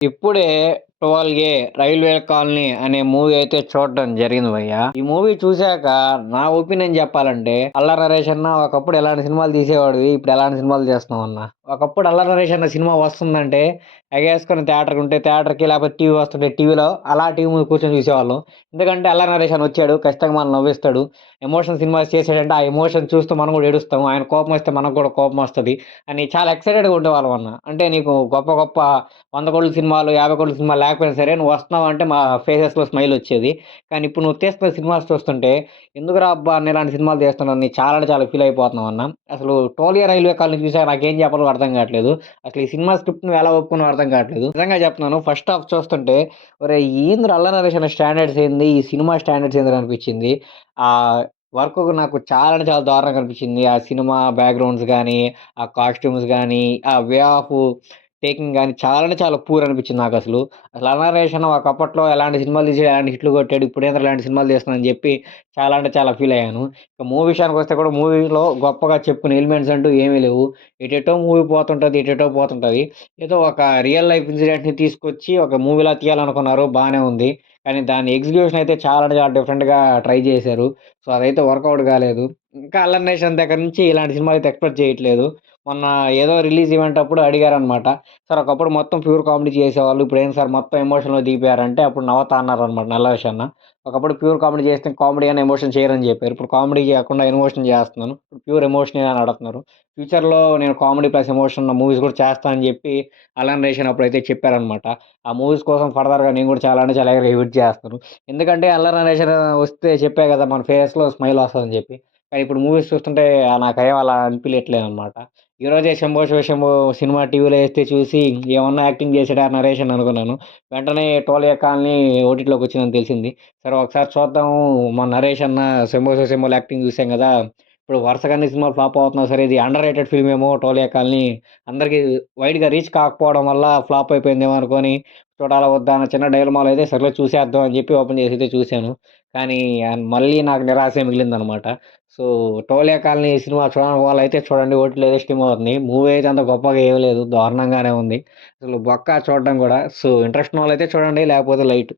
ఇప్పుడే 'twelve railway colony' అనే movie అయితే చూడడం జరిగింది భయ్యా. ఈ మూవీ చూసాక నా ఒపీనియన్ చెప్పాలంటే, అల్లరి నరేష్ అన్న ఒకప్పుడు ఎలాంటి సినిమాలు తీసేవాడివి, ఇప్పుడు ఎలాంటి సినిమాలు చేస్తున్నావన్నా? ఒకప్పుడు అల్లరి నరేష్ అన్న సినిమా వస్తుందంటే ఎగేసుకొని థియేటర్‌కుంటే థియేటర్‌కి లేకపోతే టీవీ వస్తుంటే టీవీలో అలా టీవీ ముందు కూర్చొని చూసేవాళ్ళం. ఎందుకంటే అల్లరి నరేష్ అన్న వచ్చాడు ఖచ్చితంగా మనల్ని నవ్విస్తాడు. ఎమోషన్ సినిమాస్ చేసాడంటే ఆ ఎమోషన్ చూస్తూ మనం కూడా ఏడుస్తాం. ఆయన కోపం వస్తే మనకు కూడా కోపం వస్తది అని చాలా ఎక్సైటెడ్‌గా ఉండేవాళ్ళం అన్న. అంటే నీకు గొప్ప గొప్ప 100 కోట్ల సినిమాలు, 50 కోట్ల సినిమాలు లేకపోయినా సరే నువ్వు వస్తున్నావంటే మా ఫేసెస్‌లో స్మైల్ వచ్చేది. కానీ ఇప్పుడు నువ్వు తీస్తున్న సినిమాస్ చూస్తుంటే ఎందుకురా అబ్బా! అన్న ఇలాంటి సినిమాలు తీస్తున్నావు అని చాలా అంటే చాలా ఫీల్ అయిపోతున్నాం అన్న. అసలు 'టోలియా రైల్వే కాలనీ' చూసాక నాకేం చెప్పాలో అర్థం కావట్లేదు. అసలు ఈ సినిమా స్క్రిప్ట్ నువ్వు ఎలా ఒప్పుకున్నావో అర్థం కావట్లేదు. నిజంగా చెప్తున్నాను ఫస్ట్ హాఫ్ చూస్తుంటే ఒరేయ్! ఏందిరా అల్లరి నరేష్ అన్న స్టాండర్డ్స్ ఏంది? ఈ సినిమా స్టాండర్డ్స్ ఏందిరా అనిపించింది. ఆహ్, వర్క్ నాకు చాలా అంటే చాలా దారుణంగా అనిపించింది. ఆ సినిమా బ్యాక్‌గ్రౌండ్స్ గాని, ఆ కాస్ట్యూమ్స్ గాని, ఆ వే ఆఫ్ టేకింగ్ గాని చాలా అంటే చాలా పూర్ అనిపించింది నాకసలు. అసలు 'అల్లరి నరేష్' అన్న ఒకప్పట్లో ఎలాంటి సినిమాలు తీసాడు, ఎలాంటి హిట్లు కొట్టాడు. ఇప్పుడేందిరా ఇలాంటి సినిమాలు తీస్తున్నాడని చెప్పి చాలా అంటే చాలా ఫీల్ అయ్యాను. ఇక మూవీ విషయానికొస్తే కూడా మూవీలో గొప్పగా చెప్పుకునే ఎలిమెంట్స్ అంటూ ఏమీ లేవు. ఎటెటో మూవీ పోతుంటది, ఎటెటో పోతుంటది. ఏదో ఒక రియల్ లైఫ్ ఇన్సిడెంట్‌ని తీసుకొచ్చి ఒక మూవీలా తీయాలనుకున్నారు బానే ఉంది. కానీ దాని ఎగ్జిక్యూషన్ అయితే చాలా అంటే చాలా డిఫరెంట్‌గా ట్రై చేశారు. సో, అదైతే వర్కౌట్ కాలేదు. ఇంకా 'అల్లరి నరేష్' అన్న దగ్గర నుంచి ఇలాంటి సినిమాలైతే ఎక్స్‌పెక్ట్ చేయట్లేదు. మొన్న ఏదో రిలీజ్ ఈవెంట్ అప్పుడు అడిగారనమాట. సార్ ఒకప్పుడు మొత్తం ప్యూర్ కామెడీ చేసేవాళ్ళు. ఇప్పుడేంటి సార్ మొత్తం ఎమోషన్‌లో దిగిపోయారంటే అప్పుడు నవ్వుతా అన్నారనమాట 'నల్ల' అన్న. ఒకప్పుడు ప్యూర్ కామెడీ చేస్తే కామెడీ అని ఎమోషన్ చేయరని చెప్పారు. ఇప్పుడు కామెడీ చేయకుండా ఎమోషన్ చేస్తున్నాను. ఇప్పుడు ప్యూర్ ఎమోషనే అని అడుగుతున్నారు. ఫ్యూచర్‌లో నేను కామెడీ ప్లస్ ఎమోషన్ ఉన్న మూవీస్ కూడా చేస్తా అని చెప్పి 'అల్లరి నరేష్' అన్న అప్పుడైతే చెప్పారనమాట. ఆ మూవీస్ కోసం ఫర్దర్‌గా నేను కూడా చాలా అంటే చాలా వెయిట్ చేస్తున్నాను. ఎందుకంటే 'అల్లరి నరేష్' అన్న వస్తే చెప్పా కదా! మన ఫేస్‌లో స్మైల్ వస్తదని చెప్పి. కానీ ఇప్పుడు మూవీస్ చూస్తుంటే నాకేం అలా అనిపియట్లేదనమాట. ఈరోజే 'శంభో శివ శంభో' సినిమా టీవీలో ఏస్తే చూసి ఏమన్నా యాక్టింగ్ చేసాడా నరేష్ అని అనుకున్నాను. వెంటనే 'టోలియా కాలనీ' ఓటీటీలోకి వచ్చిందని తెలిసింది. సరే ఒకసారి చూద్దాం మన నరేష్ అన్న 'శంభో శివ శంభో'లో యాక్టింగ్ చూసాం గదా! ఇప్పుడు వరుసగా అన్ని సినిమాలు ఫ్లాప్ అవుతున్నా సరే ఇది అండర్ రేటెడ్ ఫిల్మ్ ఏమో 'టోలియా కాలనీ' అందరికి వైడ్‌గా రీచ్ కాకపోవడం వల్ల ఫ్లాప్ అయిపోయిందేమో అనుకోని చూడాలా వద్దా అన్న చిన్న డైలమాలో అయితే సర్లే చూసేద్దాం అని చెప్పి ఓపెన్ చేసైతే చూసాను. కానీ మళ్ళీ నాకు నిరాశే మిగిలిందనమాట. సో, 'టోలియా కాలనీ' సినిమా చూడని వాళ్ళైతే చూడండి ఓటీటీలో ఏదో స్ట్రీమ్ అవుతుంది. మూవీ అయితే అంత గొప్పగా ఏమి లేదు. దారుణంగానే ఉంది. అసలు బొక్క చూడడం గూడా. సో, ఇంట్రెస్ట్ ఉన్నోళ్ళైతే చూడండి లేకపోతే లైట్.